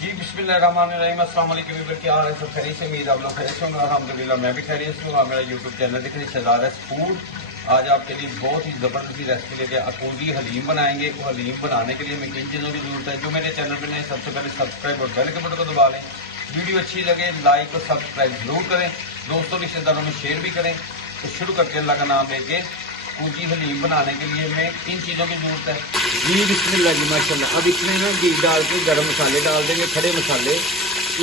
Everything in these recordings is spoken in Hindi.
जी बिस्मिल्लाहिर्रहमानिर्रहीम। अस्सलाम वालेकुम व्यूअर, क्या हाल है? सब खैरियत से? उम्मीद आप लोग खैरियत से होंगे। अल्हम्दुलिल्लाह मैं भी खैरियत से हूँ। आप मेरा यूट्यूब चैनल देख रहे हैं शहजाद फूड। आज आपके लिए बहुत ही ज़बरदस्ती रेसिपी लेके अकूली हलीम बनाएंगे। वो हलीम बनाने के लिए हमें किन चीज़ों की ज़रूरत है? जो मेरे चैनल पर नए सबसे पहले सब्सक्राइब और बेल के बटन को दबा लें। वीडियो अच्छी लगे लाइक और सब्सक्राइब जरूर करें, दोस्तों रिश्तेदारों में शेयर भी करें। तो शुरू करते हैं अल्लाह का नाम लेके। पूंजी हलीम बनाने के लिए हमें किन चीज़ों की ज़रूरत है? जी बिस्मिल्लाह जी माशाल्लाह। अब इसमें ना घी डाल के गर्म मसाले डाल देंगे, खड़े मसाले।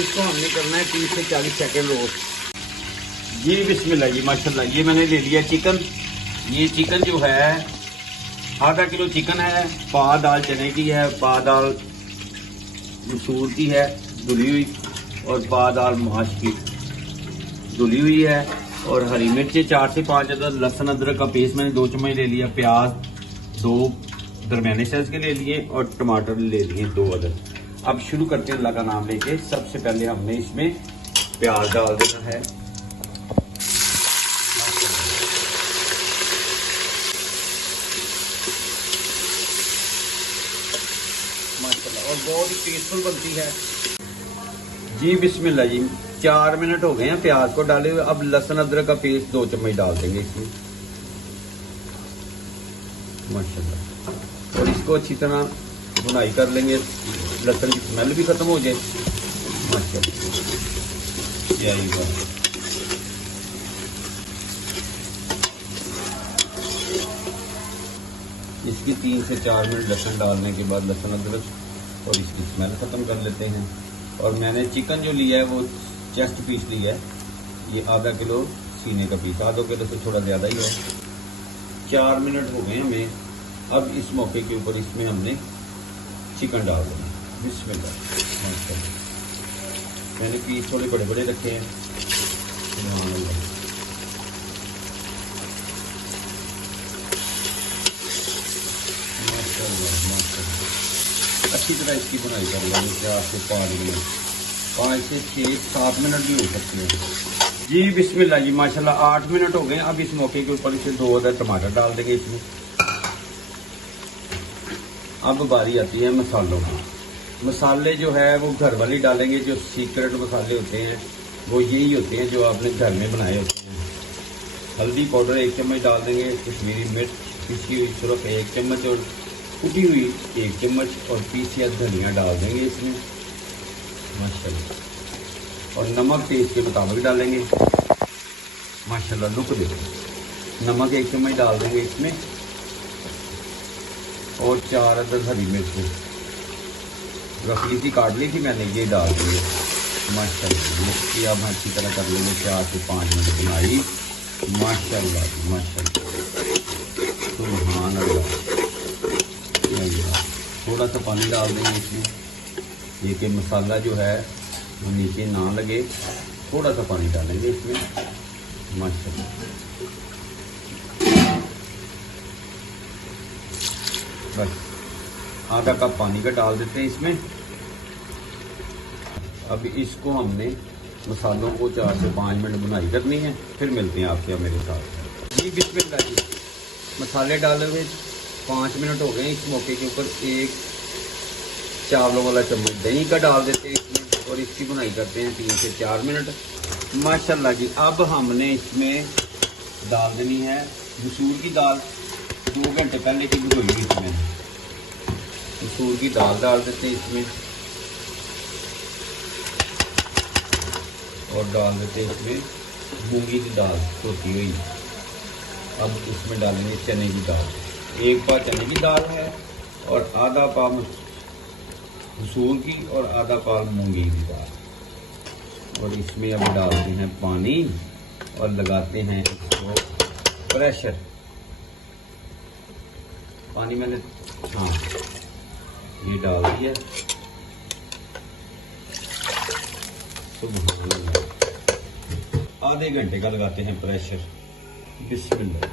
इसको हमने करना है 30 से 40 सेकंड रोस्ट। जी बिस्मिल्लाह जी माशाल्लाह। ये मैंने ले लिया चिकन। ये चिकन जो है आधा किलो चिकन है। पा दाल चने की है, पा दाल मसूर की है धुली हुई, और पा दाल माश की धुली हुई है, और हरी मिर्ची 4 से 5 अदद, लहसुन अदरक का पेस्ट मैंने 2 चम्मच ले लिया, प्याज 2 दरमियाने साइज के ले लिए, और टमाटर ले लिए 2 अदद। अब शुरू करते हैं अल्लाह का नाम लेके। सबसे पहले हमने इसमें प्याज डाल देना है। माशाल्लाह, और बहुत ही टेस्टफुल बनती है। जी बिस्मिल्लाह जी। 4 मिनट हो गए हैं प्याज को डाले हुए। अब लहसुन अदरक का पेस्ट 2 चम्मच डाल देंगे इसमें माशाल्लाह, और इसको अच्छी तरह भुनाई कर लेंगे। लहसुन की स्मेल भी खत्म हो जाए माशाल्लाह। यही बात। इसकी 3 से 4 मिनट लहसुन डालने के बाद लहसुन अदरक और इसकी स्मेल खत्म कर लेते हैं। और मैंने चिकन जो लिया है वो चेस्ट पीस लिया है। ये आधा किलो सीने का पीस, आधा किलो से थोड़ा ज़्यादा ही है। 4 मिनट हो गए हमें। अब इस मौके के ऊपर इसमें हमने चिकन डाल देना। बिस्मिल्लाह। मैंने पीस थोड़े बड़े बड़े रखे हैं। अच्छी तरह इसकी बुनाई कर लेंगे। 4 से 5 मिनट, 5 से 6 7 मिनट भी हो सकते हैं। जी बिस्मिल्लाह जी माशाल्लाह। 8 मिनट हो गए। अब इस मौके के ऊपर इसे 2 अदद टमाटर डाल देंगे इसमें। अब बारी आती है मसालों की। मसाले जो है वो घर वाले डालेंगे। जो सीक्रेट मसाले होते हैं वो यही होते हैं जो आपने घर में बनाए होते हैं। हल्दी पाउडर 1 चम्मच डाल देंगे, कश्मीरी मिर्च पीसी हुई सिर्फ 1 चम्मच, और कुटी हुई 1 चम्मच, और पीसी धनिया डाल देंगे इसमें माशाल्लाह। और नमक टेस्ट के मुताबिक डालेंगे माशाल्लाह। लुक देखो। नमक 1 चम्मच डाल देंगे इसमें, और 4 अदद हरी मिर्च रफली सी काट ली थी मैंने, ये डाल दिए माशाल्लाह। मिर्ची अब अच्छी तरह कर लेंगे। 4 से 5 मिनट बनाई माशाल्लाह माशाल्लाह। सुभान अल्लाह। थोड़ा सा पानी डाल देंगे इसमें, ये कि मसाला जो है वो नीचे ना लगे। थोड़ा सा पानी डालेंगे इसमें माशाल्लाह। बस आधा कप पानी का डाल देते हैं इसमें। अब इसको हमने मसालों को 4 से 5 मिनट बुनाई करनी है। फिर मिलते हैं आपसे मेरे साथ। जी बिस्मिल्लाह जी। मसाले डाले हुए 5 मिनट हो गए। इस मौके के ऊपर 1 चावलों वाला चम्मच दही का डाल देते हैं इसमें, और इसकी बुनाई करते हैं 3 से 4 मिनट माशाल्लाह जी। अब हमने इसमें डाल देनी है मसूर की दाल। 2 घंटे पहले की भिगोई हुई इसमें मसूर की दाल डाल देते हैं इसमें, और डाल देते हैं इसमें मूंगी की दाल धोती हुई। अब इसमें डालेंगे चने की दाल। 1 पा चने की दाल है, और आधा पा मसूर की, और आधा पा मूंगी की दाल। और इसमें अब डालते हैं पानी, और लगाते हैं इसको प्रेशर। पानी मैंने ये डाल दिया। आधे घंटे का लगाते हैं प्रेशर। बिस्मिल्लाह।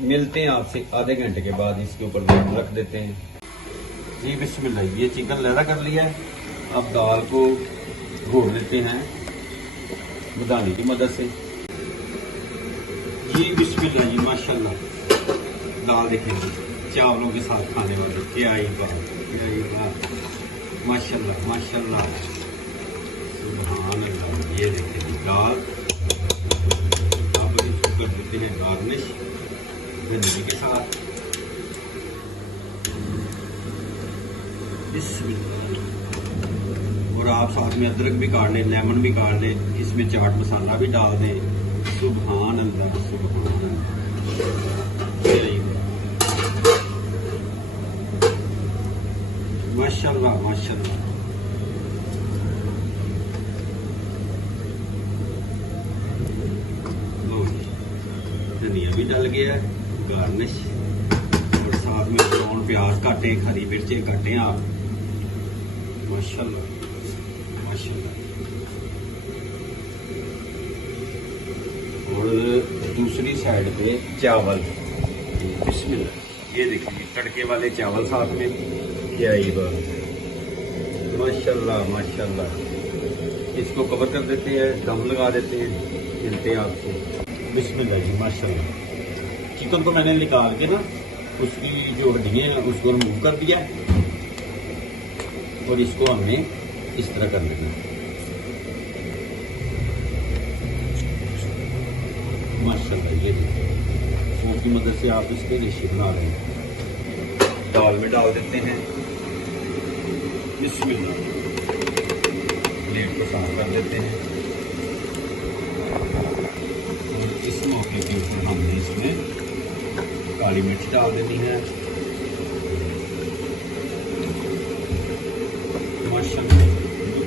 मिलते हैं आपसे आधे घंटे के बाद। इसके ऊपर दाल रख देते हैं। जी बिस्मिल्लाह। ये चिकन लहरा कर लिया है। अब दाल को घोल लेते हैं मदानी की मदद से। जी बिस्मिल्लाह जी माशाल्लाह। दाल देखेंगे चावलों के साथ खाने वाले। क्या ही बात, क्या ही बात, माशाल्लाह माशाल्लाह, सुभान अल्लाह। ये देखेंगे दाल, आप इसको कर देते हैं गार्निश धनिया के साथ। और आप साथ में अदरक भी काट लें, लेमन भी काट लें, इसमें चाट मसाला भी डाल दें। सुभान अल्लाह, सुभान अल्लाह। माशाल्लाह माशाल्लाह। धनिया भी डल गया है, गार्निश, और साथ में ब्राउन प्याज काटे, हरी मिर्चें काटे आप। माशाल्लाह माशाल्लाह। और दूसरी साइड पे चावल, बिस्मिल्लाह। ये देखिए तड़के वाले चावल साथ में। क्या ही बात, माशाल्लाह माशाल्लाह। इसको कवर कर देते हैं, दम लगा देते हैं, मिलते हैं आपसे। बिस्मिल्लाह जी, माशाल्लाह। चिकन को मैंने निकाल के ना उसकी जो हड्डियाँ हैं उसको रिमूव कर दिया, और इसको हमने इस तरह कर लेना। माशाल्लाह, ये फोक की मदद से आप इसके रेशे बना रहे हैं। दाल में डाल देते हैं, बिस्मिल्लाह। प्लेट को साफ कर देते हैं। इस मौके के ऊपर हमने इसमें काली मिर्च डाल देनी है। माशाल्लाह,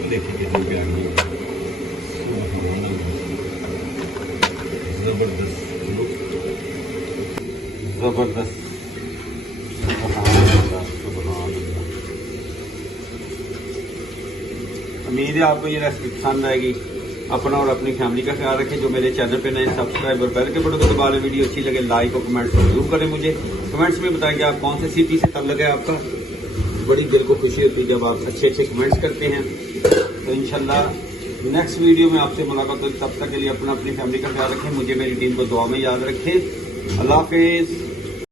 देखिए कितनी प्यारी है, जबरदस्त जबरदस्त। उम्मीद है आपको ये रेसिपी पसंद आएगी। अपना और अपनी फैमिली का ख्याल रखें। जो मेरे चैनल पे नए सब्सक्राइब और बेल के बटन को दबा लें। वीडियो अच्छी लगे लाइक और कमेंट्स जरूर करें। मुझे कमेंट्स में बताएं कि आप कौन से सिटी से ताल्लुक है आपका। बड़ी दिल को खुशी होती है जब आप अच्छे अच्छे कमेंट्स करते हैं। तो इंशाल्लाह नेक्स्ट वीडियो में आपसे मुलाकात होगी। तब तक के लिए अपना अपनी फैमिली का ख्याल रखें। मुझे मेरी टीम को दुआ में याद रखें। अल्लाह हाफिज़।